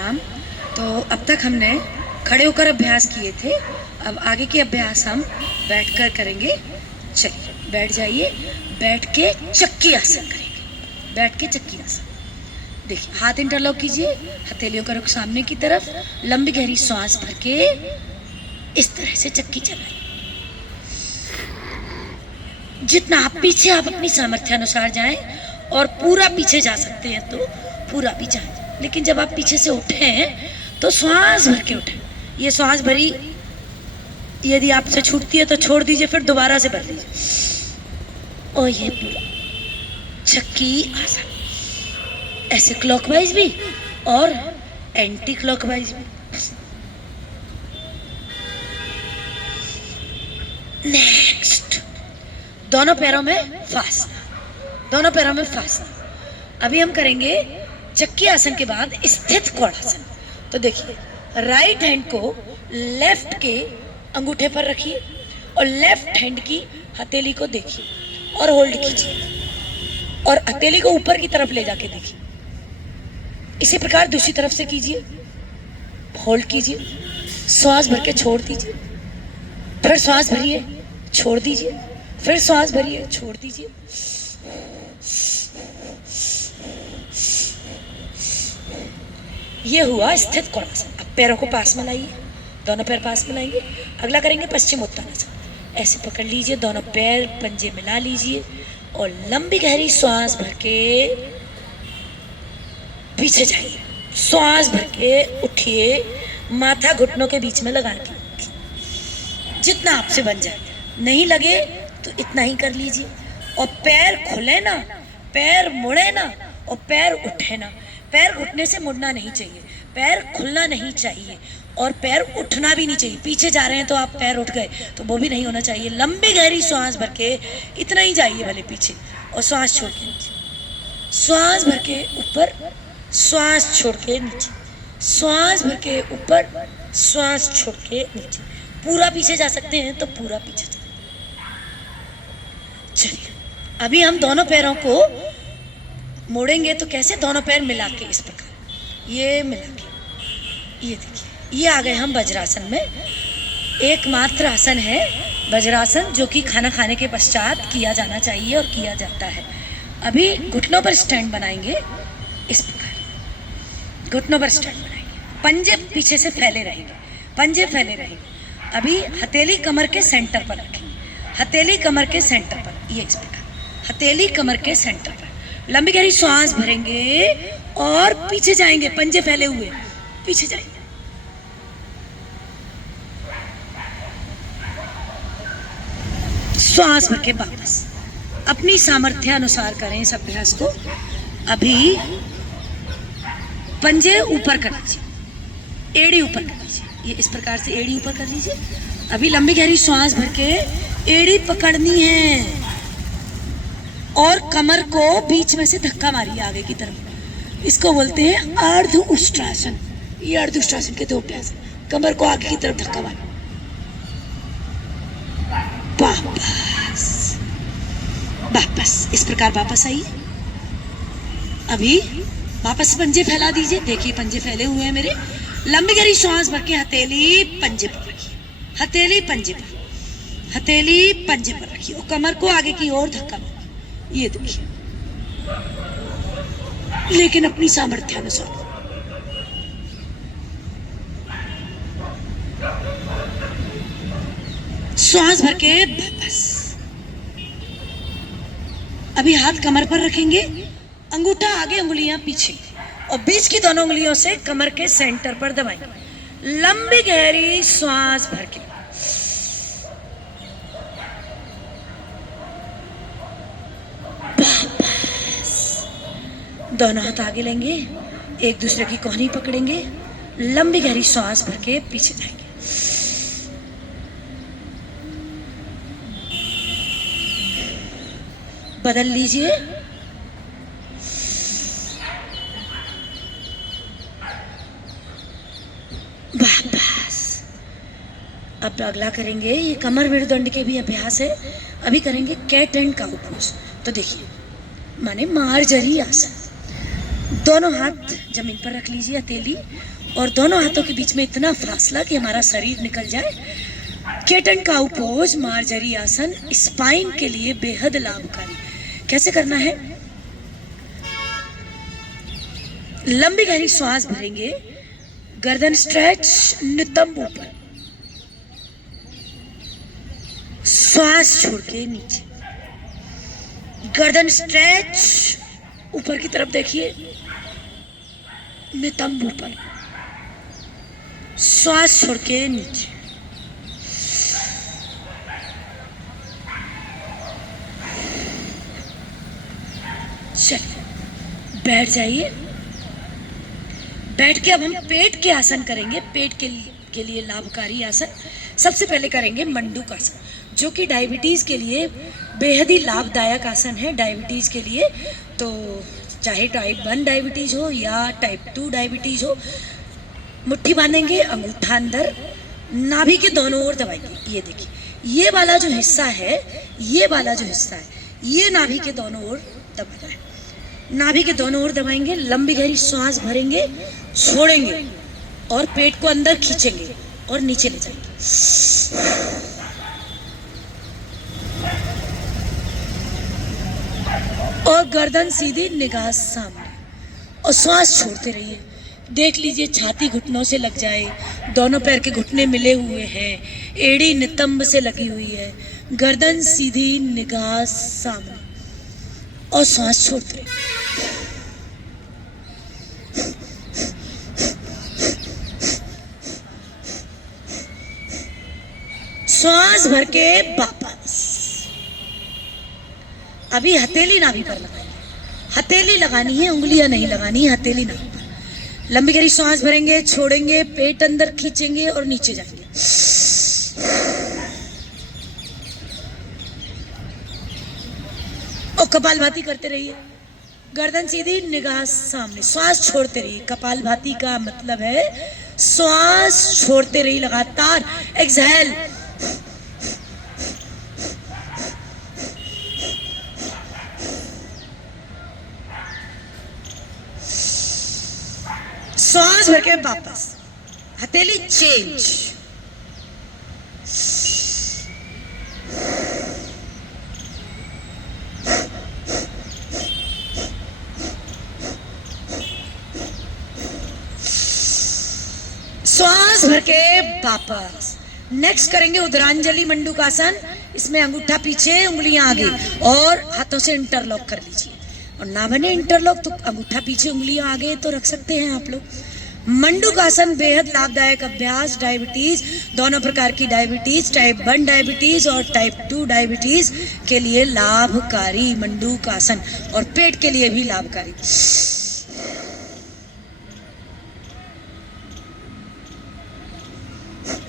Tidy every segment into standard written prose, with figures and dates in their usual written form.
प्रणाम। तो अब तक हमने खड़े होकर अभ्यास किए थे, अब आगे के अभ्यास हम बैठकर करेंगे। चलिए बैठ जाइए, बैठ के चक्की आसन करेंगे। बैठ के चक्की आसन, देखिए हाथ इंटरलॉक कीजिए, हथेलियों का रुख सामने की तरफ, लंबी गहरी सांस भर के इस तरह से चक्की चलाइए। जितना आप पीछे आप अपनी सामर्थ्य अनुसार जाएं, और पूरा पीछे जा सकते हैं तो पूरा भी जाएं, लेकिन जब आप पीछे से उठे हैं तो श्वास भर के उठें। ये श्वास भरी यदि आपसे छूटती है तो छोड़ दीजिए, फिर दोबारा से भर लीजिए। और ये पूरा चक्की आसन, ऐसे क्लॉकवाइज भी और एंटी क्लॉकवाइज भी। नेक्स्ट, दोनों पैरों में फासला, दोनों पैरों में फासला। अभी हम करेंगे चक्की आसन के बाद स्थित कोणासन। तो देखिए, राइट हैंड को लेफ्ट के अंगूठे पर रखिए और लेफ्ट हैंड की हथेली को देखिए और होल्ड कीजिए, और हथेली को ऊपर की तरफ ले जाके देखिए। इसी प्रकार दूसरी तरफ से कीजिए, होल्ड कीजिए, श्वास भर के छोड़ दीजिए, फिर श्वास भरिए, छोड़ दीजिए, फिर श्वास भरिए, छोड़ दीजिए। ये हुआ स्थित कोणासन। अब पैरों को पास में लाइए, दोनों पैर पास में लाएंगे। अगला करेंगे पश्चिमोत्तानासन। ऐसे पकड़ लीजिए, दोनों पैर पंजे मिला लीजिए और लंबी गहरी श्वास भर के पीछे जाइए। श्वास भर के उठिए, माथा घुटनों के बीच में लगा के जितना आपसे बन जाए। नहीं लगे तो इतना ही कर लीजिए, और पैर खुले ना, पैर मुड़े ना, और पैर उठे ना। पैर घुटने से मुड़ना नहीं चाहिए, पैर खुलना नहीं चाहिए, और पैर उठना भी नहीं चाहिए। पीछे जा रहे हैं तो आप पैर उठ गए तो वो भी नहीं होना चाहिए। लंबी गहरी श्वास भर के इतना ही जाइए भले पीछे, और श्वास छोड़ के नीचे, श्वास भर के ऊपर, श्वास छोड़ के नीचे, श्वास भर के ऊपर, श्वास छोड़ के नीचे। पूरा पीछे जा सकते हैं तो पूरा पीछे जाइए। चलिए, अभी हम दोनों पैरों को मोड़ेंगे तो कैसे? दोनों पैर मिला के इस प्रकार, ये मिला के, ये देखिए, ये आ गए हम वज्रासन में। एकमात्र आसन है वज्रासन, जो कि खाना खाने के पश्चात किया जाना चाहिए और किया जाता है। अभी घुटनों पर स्टैंड बनाएंगे इस प्रकार, घुटनों पर स्टैंड बनाएंगे, पंजे पीछे से फैले रहेंगे, पंजे फैले रहेंगे। अभी हथेली कमर के सेंटर पर रखेंगे, हथेली कमर के सेंटर पर, ये इस प्रकार, हथेली कमर के सेंटर पर। लंबी गहरी श्वास भरेंगे और पीछे जाएंगे, पंजे फैले हुए पीछे जाएंगे। श्वास भर के वापस अपनी सामर्थ्य अनुसार करें इस अभ्यास को। अभी पंजे ऊपर कर लीजिए, एड़ी ऊपर कर लीजिए, ये इस प्रकार से एड़ी ऊपर कर लीजिए। अभी लंबी गहरी श्वास भर के एड़ी पकड़नी है और कमर को बीच में से धक्का मारिए आगे की तरफ। इसको बोलते हैं अर्ध उष्ट्रासन। ये अर्ध उष्ट्रासन के दो अभ्यास, कमर को आगे की तरफ धक्का मारिए, वापस वापस, इस प्रकार वापस आइए। अभी वापस पंजे फैला दीजिए, देखिए पंजे फैले हुए हैं मेरे। लंबी गहरी श्वास भर के हथेली पंजे पर रखिए, हथेली पंजे पर, हथेली पंजे पर रखिए, और कमर को आगे की ओर धक्का मारिए। ये देखिए, लेकिन अपनी सामर्थ्य अनुसार। श्वास भर के वापस। अभी हाथ कमर पर रखेंगे, अंगूठा आगे, उंगलियां पीछे, और बीच की दोनों उंगलियों से कमर के सेंटर पर दबाएंगे। लंबी गहरी श्वास भर के दोनों हाथ आगे लेंगे, एक दूसरे की कोहनी पकड़ेंगे, लंबी गहरी श्वास भर के पीछे जाएंगे। बदल लीजिए, वापस। अब अगला करेंगे, ये कमर मेरुदंड के भी अभ्यास है। अभी करेंगे कैट एंड काउ पोज। तो देखिए, माने मार्जरी आसन। दोनों हाथ जमीन पर रख लीजिए हथेली, और दोनों हाथों के बीच में इतना फासला कि हमारा शरीर निकल जाए। केटन काउ पोज, मार्जरी आसन, स्पाइन के लिए बेहद लाभकारी। कैसे करना है? लंबी गहरी श्वास भरेंगे, गर्दन स्ट्रेच, नितंब ऊपर, श्वास छोड़ के नीचे, गर्दन स्ट्रेच, ऊपर की तरफ देखिए, नितंब ऊपर, श्वास छोड़ के नीचे। चलिए बैठ जाइए। बैठ के अब हम पेट के आसन करेंगे। पेट के लिए लाभकारी आसन सबसे पहले करेंगे मंडूक आसन, जो कि डायबिटीज़ के लिए बेहद ही लाभदायक आसन है। डायबिटीज़ के लिए तो चाहे टाइप 1 डायबिटीज़ हो या टाइप 2 डायबिटीज़ हो, मुट्ठी बांधेंगे, अंगूठा अंदर, नाभि के दोनों ओर दबाएंगे। ये देखिए, ये वाला जो हिस्सा है, ये वाला जो हिस्सा है, ये नाभि के दोनों ओर दबाना है। नाभि के दोनों ओर दबाएंगे, लंबी गहरी श्वास भरेंगे, छोड़ेंगे और पेट को अंदर खींचेंगे और नीचे ले जाएंगे। और गर्दन सीधी, निगाह सामने, और श्वास छोड़ते रहिए। देख लीजिए छाती घुटनों से लग जाए, दोनों पैर के घुटने मिले हुए हैं, एड़ी नितंब से लगी हुई है, गर्दन सीधी, निगाह सामने, और श्वास छोड़ते रहिए। श्वास भर के वापस। अभी हथेली नाभि पर लगाएंगे, हथेली लगानी है, उंगलियां नहीं लगानी है, हथेली नाभि पर। लंबी गहरी श्वास भरेंगे, छोड़ेंगे, पेट अंदर खींचेंगे और नीचे जाएंगे। और कपालभाति करते रहिए, गर्दन सीधी, निगाह सामने, श्वास छोड़ते रहिए। कपालभाति का मतलब है श्वास छोड़ते रहिए लगातार। एक्सहेल, श्वास भर के वापस, हथेली चेंज, श्वास भर के वापस। नेक्स्ट करेंगे उदरांजलि मंडूकासन। इसमें अंगूठा पीछे, उंगलियां आगे, और हाथों से इंटरलॉक कर लीजिए। और ना बने इंटरलॉक तो अंगूठा पीछे, उंगलियां आगे तो रख सकते हैं आप लोग। मंडूकासन बेहद लाभदायक अभ्यास, डायबिटीज, दोनों प्रकार की डायबिटीज, टाइप 1 डायबिटीज और टाइप 2 डायबिटीज के लिए लाभकारी मंडूकासन, और पेट के लिए भी लाभकारी।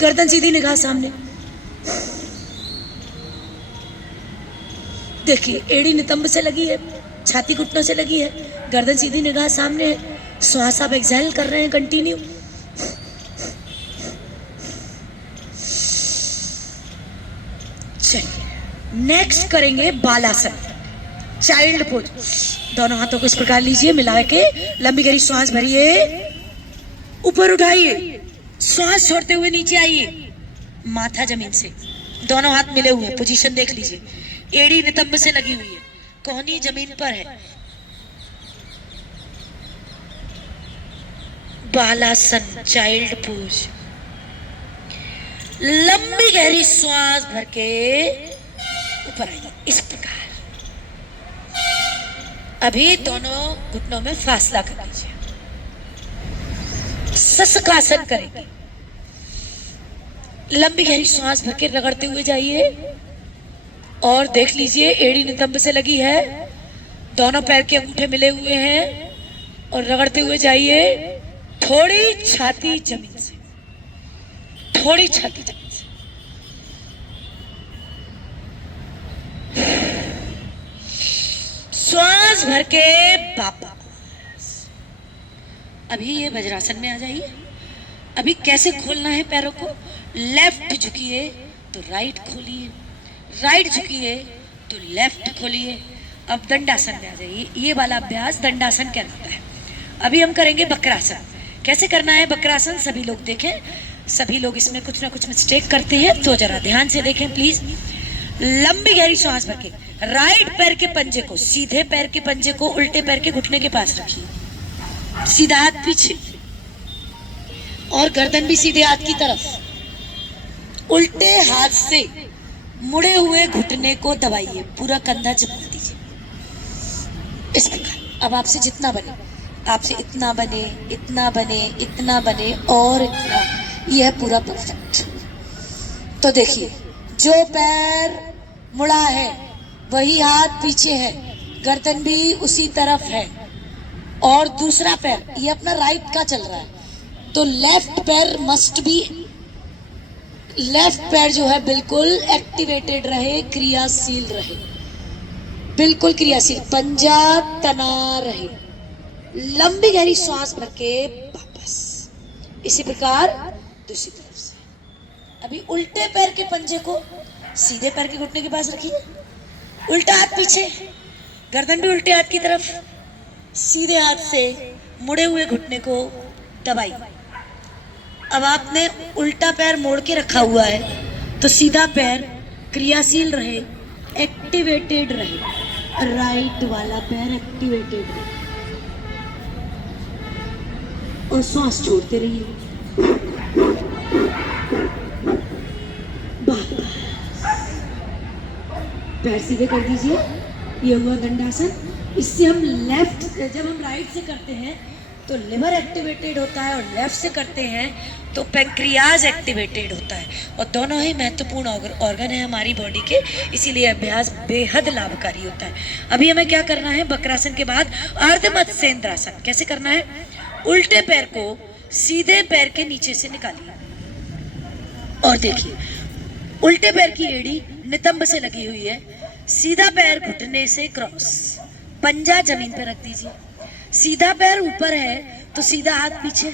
गर्दन सीधी, निगाह सामने। देखिए एड़ी नितंब से लगी है, छाती घुटनों से लगी है, गर्दन सीधी, निगाह सामने है। श्वास आप एक्सहेल कर रहे हैं कंटिन्यू। चलिए नेक्स्ट करेंगे बालासन, चाइल्ड पोज। दोनों हाथों को इस प्रकार लीजिए, मिला के लंबी गहरी श्वास भरिए, ऊपर उठाइए, श्वास छोड़ते हुए नीचे आइए, माथा जमीन से, दोनों हाथ मिले हुए, पोजीशन देख लीजिए, एड़ी नितंब से लगी हुई है, कोहनी जमीन पर है। बालासन, चाइल्ड पोज। लंबी गहरी श्वास भर के ऊपर आइए, इस प्रकार। अभी दोनों घुटनों में फासला कर लीजिए। सस्कासन करेंगे, लंबी गहरी श्वास भर के रगड़ते हुए जाइए, और देख लीजिए एड़ी नितंब से लगी है, दोनों पैर के अंगूठे मिले हुए हैं, और रगड़ते हुए जाइए। थोड़ी छाती जमीन से, थोड़ी छाती जमीन से। श्वास भर के वापस। अभी ये वज्रासन में आ जाइए। अभी कैसे खोलना है पैरों को? लेफ्ट झुकिए तो राइट खोलिए, राइट झुकिए तो लेफ्ट खोलिए। अब दंडासन में आ जाइए। ये वाला अभ्यास दंडासन कहलाता है। अभी हम करेंगे वक्रासन। कैसे करना है वक्रासन, सभी लोग देखें। सभी लोग इसमें कुछ ना कुछ मिस्टेक करते हैं, तो जरा ध्यान से देखें प्लीज। लंबी गहरी सांस भर के राइट पैर के पंजे को, सीधे पैर के पंजे को उल्टे पैर के घुटने के पास रखिए। सीधा हाथ पीछे और गर्दन भी सीधे हाथ की तरफ। उल्टे हाथ से मुड़े हुए घुटने को दबाइए, पूरा कंधा चिपका दीजिए इस प्रकार। अब आपसे जितना बने, आपसे इतना बने, इतना बने, इतना बने और इतना, यह पूरा परफेक्ट। तो देखिए, जो पैर मुड़ा है वही हाथ पीछे है, गर्दन भी उसी तरफ है, और दूसरा पैर ये अपना राइट का चल रहा है, तो लेफ्ट पैर मस्ट बी, लेफ्ट पैर जो है बिल्कुल एक्टिवेटेड रहे, क्रियाशील रहे, बिल्कुल क्रियाशील, पंजा तना रहे। लंबी गहरी सांस भर के वापस इसी प्रकार दूसरी तरफ से। अभी उल्टे पैर के पंजे को सीधे पैर के घुटने के पास रखिए, उल्टा हाथ पीछे, गर्दन भी उल्टे हाथ की तरफ, सीधे हाथ से मुड़े हुए घुटने को दबाइए। अब आपने उल्टा पैर मोड़ के रखा हुआ है, तो सीधा पैर क्रियाशील रहे, एक्टिवेटेड रहे, राइट वाला पैर एक्टिवेटेड रहे, और सांस छोड़ते रहिए। पैर सीधे कर दीजिए, ये हुआ दंडासन। इससे हम लेफ्ट, जब हम राइट से करते हैं तो लिवर एक्टिवेटेड होता है, और लेफ्ट से करते हैं तो पैंक्रियाज एक्टिवेटेड होता है, और दोनों ही महत्वपूर्ण ऑर्गन है हमारी बॉडी के, इसीलिए अभ्यास बेहद लाभकारी होता है। अभी हमें क्या करना है, वक्रासन के बाद अर्ध मत्स्येंद्रासन। कैसे करना है, उल्टे पैर को सीधे पैर के नीचे से निकालिए, और देखिए उल्टे पैर की एड़ी नितंब से लगी हुई है, सीधा पैर घुटने से क्रॉस, पंजा जमीन पर रख दीजिए। सीधा पैर ऊपर है तो सीधा हाथ पीछे,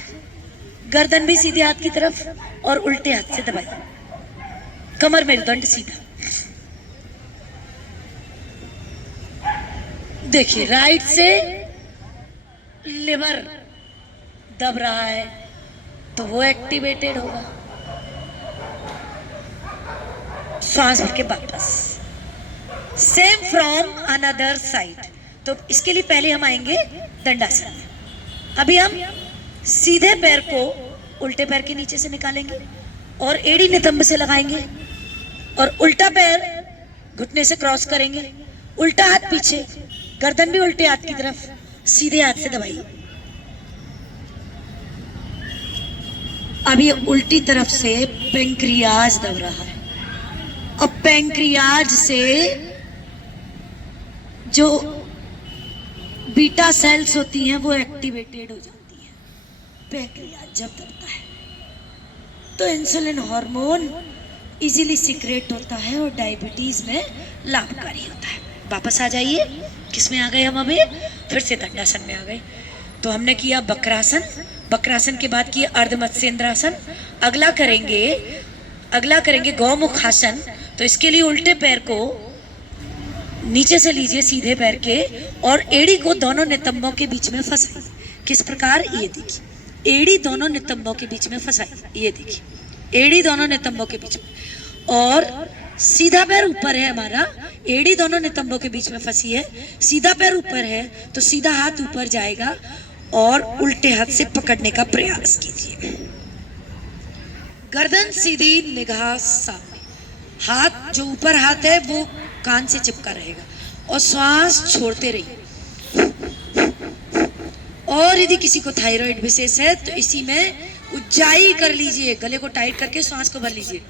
गर्दन भी सीधे हाथ की तरफ, और उल्टे हाथ से दबाइए, कमर मेरुदंड सीधा। देखिए राइट से लिवर दब रहा है तो वो एक्टिवेटेड होगा। सांस भर के वापस, सेम फ्रॉम अनदर साइड। तो इसके लिए पहले हम आएंगे दंडासन में। अभी हम सीधे पैर को उल्टे पैर के नीचे से निकालेंगे और एड़ी नितंब से लगाएंगे, और उल्टा पैर घुटने से क्रॉस करेंगे, उल्टा हाथ पीछे, गर्दन भी उल्टे हाथ की तरफ, सीधे हाथ से दबाइए। अब ये उल्टी तरफ से पैंक्रियाज दब रहा है, और पैंक्रियाज से जो बीटा सेल्स होती हैं वो एक्टिवेटेड हो जाती हैं। पैंक्रियाज जब दबता है तो इंसुलिन हार्मोन इजीली सिक्रेट होता है और डायबिटीज में लाभकारी होता है। वापस आ जाइए, किसमें आ गए हम, अभी फिर से दंडासन में आ गए। तो हमने किया वक्रासन, वक्रासन के बाद किया अर्ध मत्स्येंद्रासन। अगला करेंगे गौमुखासन। तो इसके लिए उल्टे पैर को नीचे से लीजिए सीधे पैर के, और एड़ी को दोनों नितंबों के बीच में फंसाइए। किस प्रकार, ये देखिए, एड़ी दोनों नितंबों के बीच में फंसाइए, ये देखिए एड़ी दोनों नितंबों के बीच में, और सीधा पैर ऊपर है हमारा, एड़ी दोनों नितंबों के बीच में फंसी है, सीधा पैर ऊपर है तो सीधा हाथ ऊपर जाएगा, और उल्टे हाथ से पकड़ने का प्रयास कीजिए। गर्दन सीधी, निगाह सामने, हाथ जो ऊपर हाथ है वो कान से चिपका रहेगा, और श्वास छोड़ते रहिए। और यदि किसी को थायराइड विशेष है तो इसी में उज्जाई कर लीजिए, गले को टाइट करके श्वास को भर लीजिए।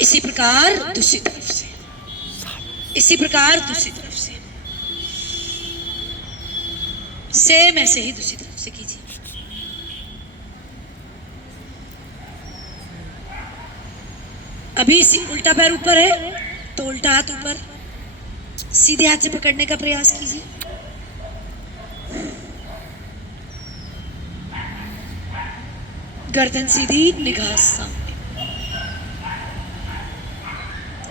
इसी प्रकार दूसरी तरफ से, इसी प्रकार दूसरी तरफ से, सेम ऐसे ही दूसरी तरफ से कीजिए। अभी उल्टा पैर ऊपर है तो उल्टा हाथ ऊपर, सीधे हाथ से पकड़ने का प्रयास कीजिए। गर्दन सीधी, निगाह सामने।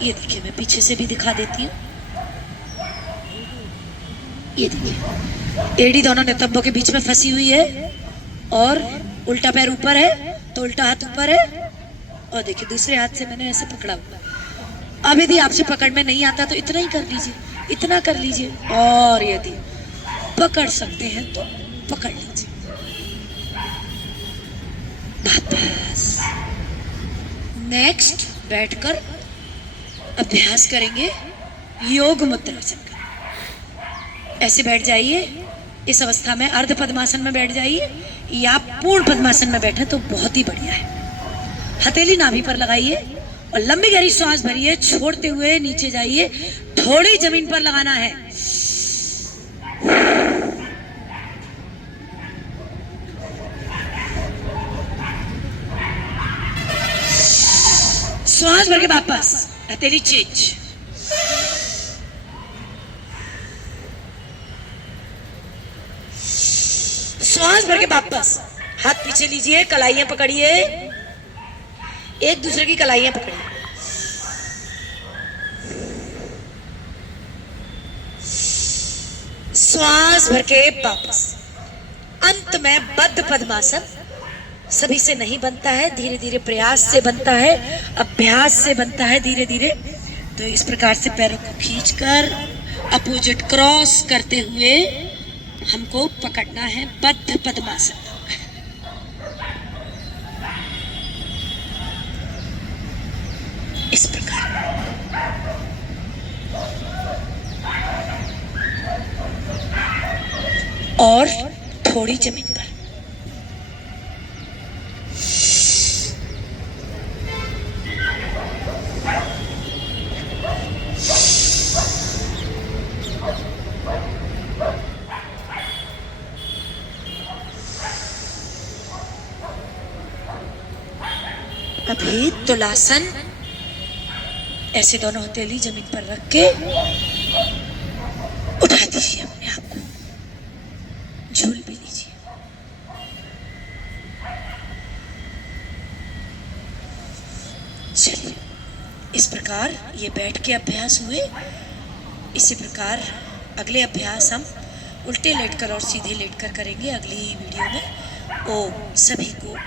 ये देखिए, मैं पीछे से भी दिखा देती हूँ। ये देखिए, एड़ी दोनों नितंबों के बीच में फंसी हुई है और उल्टा पैर ऊपर है तो उल्टा हाथ ऊपर है, और देखिए दूसरे हाथ से मैंने ऐसे पकड़ा हुआ। अब यदि आपसे पकड़ में नहीं आता तो इतना ही कर लीजिए, इतना कर लीजिए, और यदि पकड़ सकते हैं तो पकड़ लीजिए। वापस नेक्स्ट बैठकर अभ्यास करेंगे योग मुद्रासन का। ऐसे बैठ जाइए, इस अवस्था में अर्ध पद्मासन में बैठ जाइए, या पूर्ण पद्मासन में बैठे तो बहुत ही बढ़िया है। हथेली नाभि पर लगाइए और लंबी गहरी सांस भरिए, छोड़ते हुए नीचे जाइए, थोड़ी जमीन पर लगाना है। सांस भर के वापस, हथेली चेंज। सांस भर के वापस, हाथ पीछे लीजिए, कलाइयां पकड़िए, एक दूसरे की कलाइयां पकड़िए। श्वास भर के वापस। अंत में बद्ध पद्मासन सभी से नहीं बनता है, धीरे धीरे प्रयास से बनता है, अभ्यास से बनता है धीरे धीरे। तो इस प्रकार से पैरों को खींचकर अपोजिट क्रॉस करते हुए हमको पकड़ना है बद्ध पद्मासन। इस प्रकार और थोड़ी जमीन पर। अभी तुलासन, ऐसे दोनों हथेली जमीन पर रख के उठा दीजिए अपने आप को, झूल भी लीजिए। चलिए, इस प्रकार ये बैठ के अभ्यास हुए। इसी प्रकार अगले अभ्यास हम उल्टे लेटकर और सीधे लेटकर करेंगे अगली वीडियो में। ओम सभी को